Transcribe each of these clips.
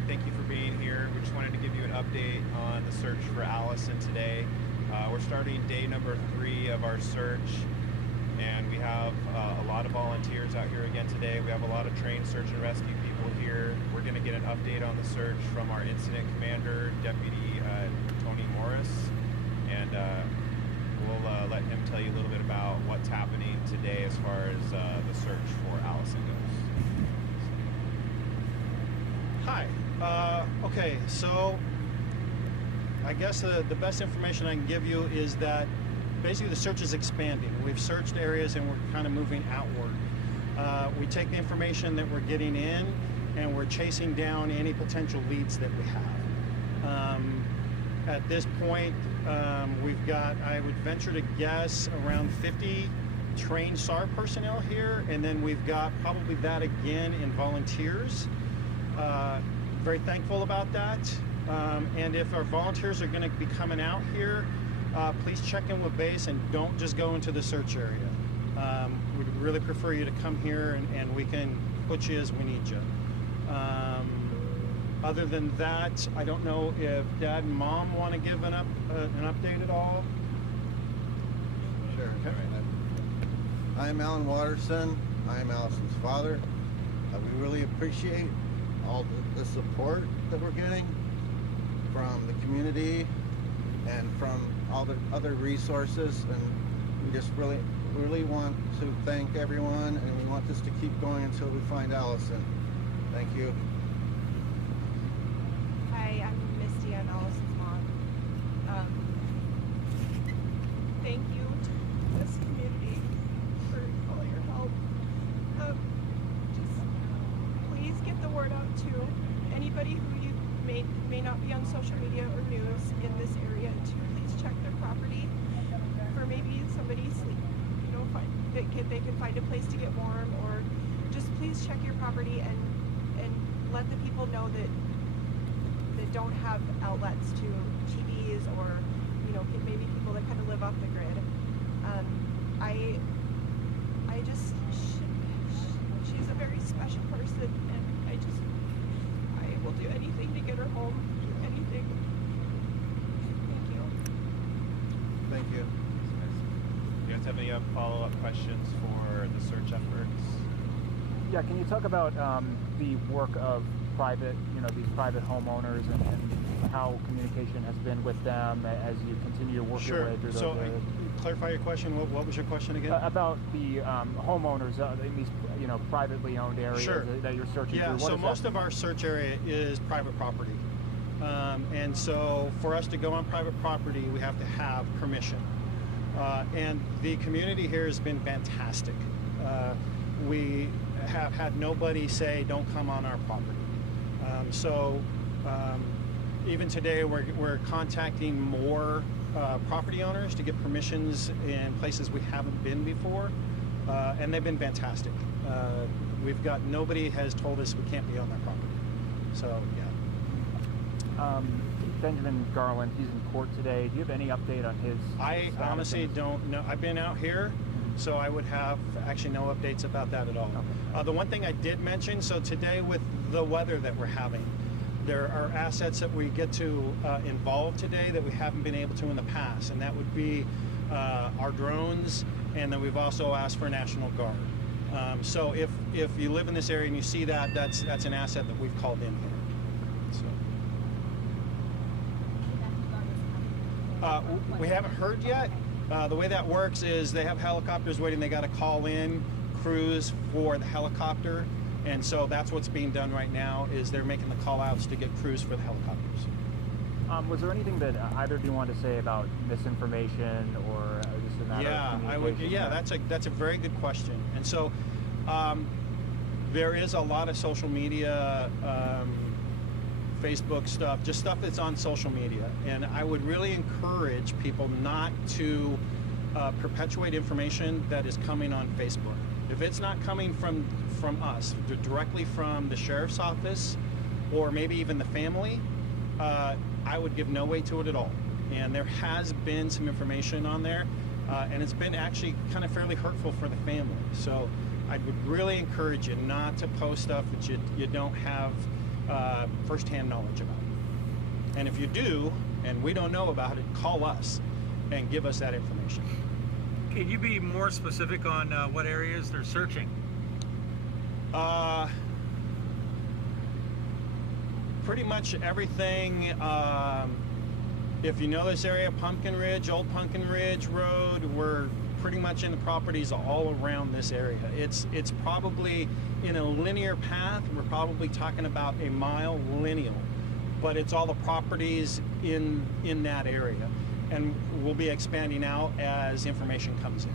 morning. Thank you for being here. We just wanted to give you an update on the search for Allyson today. We're starting day number 3 of our search, and we have a lot of volunteers out here again today. We have a lot of trained search and rescue people here. We're going to get an update on the search from our incident commander, Deputy Tony Morris, and we'll let him tell you a little bit about what's happening today as far as the search for Allyson goes. Hi. Okay, so I guess the best information I can give you is that basically the search is expanding. We've searched areas and we're kind of moving outward. We take the information that we're getting in and we're chasing down any potential leads that we have. At this point, we've got, I would venture to guess, around 50 trained SAR personnel here, and then we've got probably that again in volunteers. Very thankful about that. And if our volunteers are going to be coming out here, please check in with base and don't just go into the search area. We'd really prefer you to come here and we can put you as we need you. Other than that, I don't know if Dad and Mom want to give an update at all. Sure. Okay. I'm Allyson Watterson. I'm Allison's father. We really appreciate all the support that we're getting from the community and from all the other resources, and we just really want to thank everyone, and we want this to keep going until we find Allyson. Thank you. Hi, I'm Misty. I'm Allison's mom. Thank you to this community for all your help. Just please get the word out to anybody who you may not be on social media or news in this area to please check their property for maybe somebody sleep. You know, they can find a place to get warm, or just please check your property and let the people know that don't have outlets to TVs, or maybe people that kind of live off the grid. She's a very special person, and I will do anything to get her home. Do anything. Thank you. Thank you. Do you guys have any follow-up questions for the search efforts? Yeah, can you talk about the work of these private homeowners and how communication has been with them as you continue to work your way through those areas? Clarify your question. What was your question again? About the homeowners in these privately owned areas that you're searching through. So most of our search area is private property. And so for us to go on private property, we have to have permission. And the community here has been fantastic. We have had nobody say, don't come on our property. Even today, we're contacting more property owners to get permissions in places we haven't been before, and they've been fantastic. We've got, nobody has told us we can't be on their property. So, yeah. Benjamin Garland, he's in court today. Do you have any update on his I honestly don't know. I've been out here, so I would have actually no updates about that at all. Okay. The one thing I did mention, so today with the weather that we're having, there are assets that we get to involve today that we haven't been able to in the past, and that would be our drones, and then we've also asked for National Guard. So if you live in this area and you see that, that's an asset that we've called in here. So. We haven't heard yet. The way that works is they have helicopters waiting. They got to call in crews for the helicopter. And so that's what's being done right now, is they're making the call-outs to get crews for the helicopters. Was there anything that either of you want to say about misinformation or just a matter of communication? That's a very good question. And so there is a lot of social media, Facebook stuff, just stuff that's on social media. And I would really encourage people not to perpetuate information that is coming on Facebook. If it's not coming from us, directly from the sheriff's office, or maybe even the family, I would give no weight to it at all. And there has been some information on there, and it's been actually kind of fairly hurtful for the family. So I would really encourage you not to post stuff that you don't have firsthand knowledge about it. And if you do, and we don't know about it, call us and give us that information. Can you be more specific on what areas they're searching? Pretty much everything. If you know this area, Pumpkin Ridge, Old Pumpkin Ridge Road, we're pretty much in the properties all around this area. It's probably in a linear path. We're probably talking about a mile lineal, but it's all the properties in that area, and we'll be expanding out as information comes in.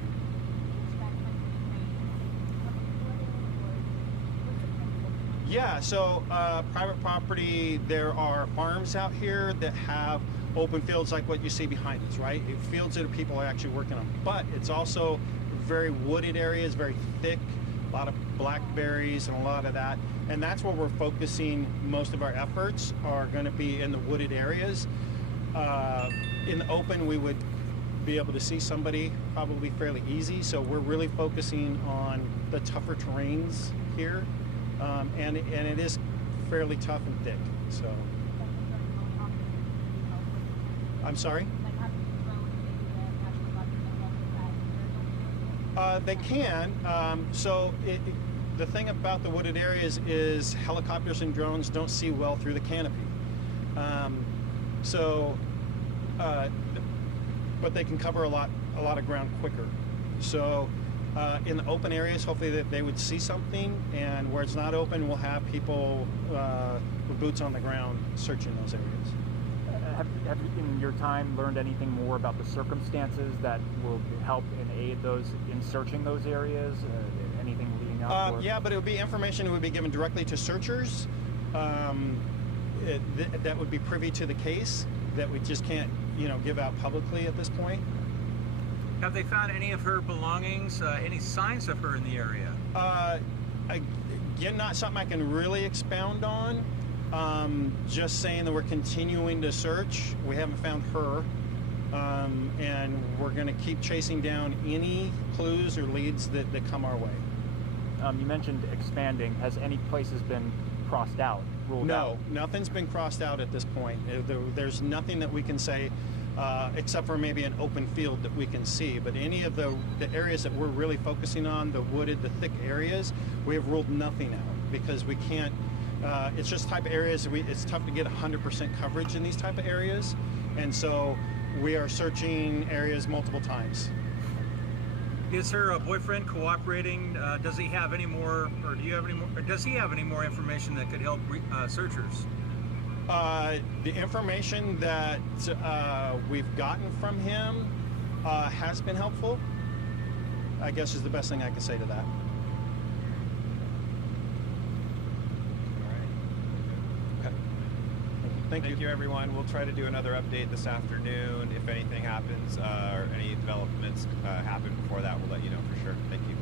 Yeah, so private property, there are farms out here that have open fields like what you see behind us, right? Fields that people are actually working on. But it's also very wooded areas, very thick, a lot of blackberries and a lot of that. And that's where we're focusing most of our efforts, are going to be in the wooded areas. In the open, we would be able to see somebody probably fairly easy. So we're really focusing on the tougher terrains here. And it is fairly tough and thick, so. I'm sorry? They can. The thing about the wooded areas is helicopters and drones don't see well through the canopy. But they can cover a lot of ground quicker. So in the open areas, hopefully that they would see something, and where it's not open, we'll have people with boots on the ground searching those areas. Have you, in your time, learned anything more about the circumstances that will help and aid those in searching those areas? Anything leading up? Yeah, but it would be information that would be given directly to searchers that would be privy to the case, that we just can't, give out publicly at this point. Have they found any of her belongings, any signs of her in the area? Again, not something I can really expound on. Just saying that we're continuing to search. We haven't found her, and we're going to keep chasing down any clues or leads that come our way. You mentioned expanding. Has any places been crossed out, ruled out? No, nothing's been crossed out at this point. There's nothing that we can say, except for maybe an open field that we can see. But any of the areas that we're really focusing on, the wooded, the thick areas, we have ruled nothing out, because we can't. It's just type of areas, it's tough to get 100% coverage in these type of areas, and so we are searching areas multiple times. Is her boyfriend cooperating? Does he have any more, or do you have any more, or does he have any more information that could help searchers? The information that we've gotten from him has been helpful, I guess, is the best thing I can say to that. Thank you, everyone. We'll try to do another update this afternoon. If anything happens or any developments happen before that, we'll let you know for sure. Thank you.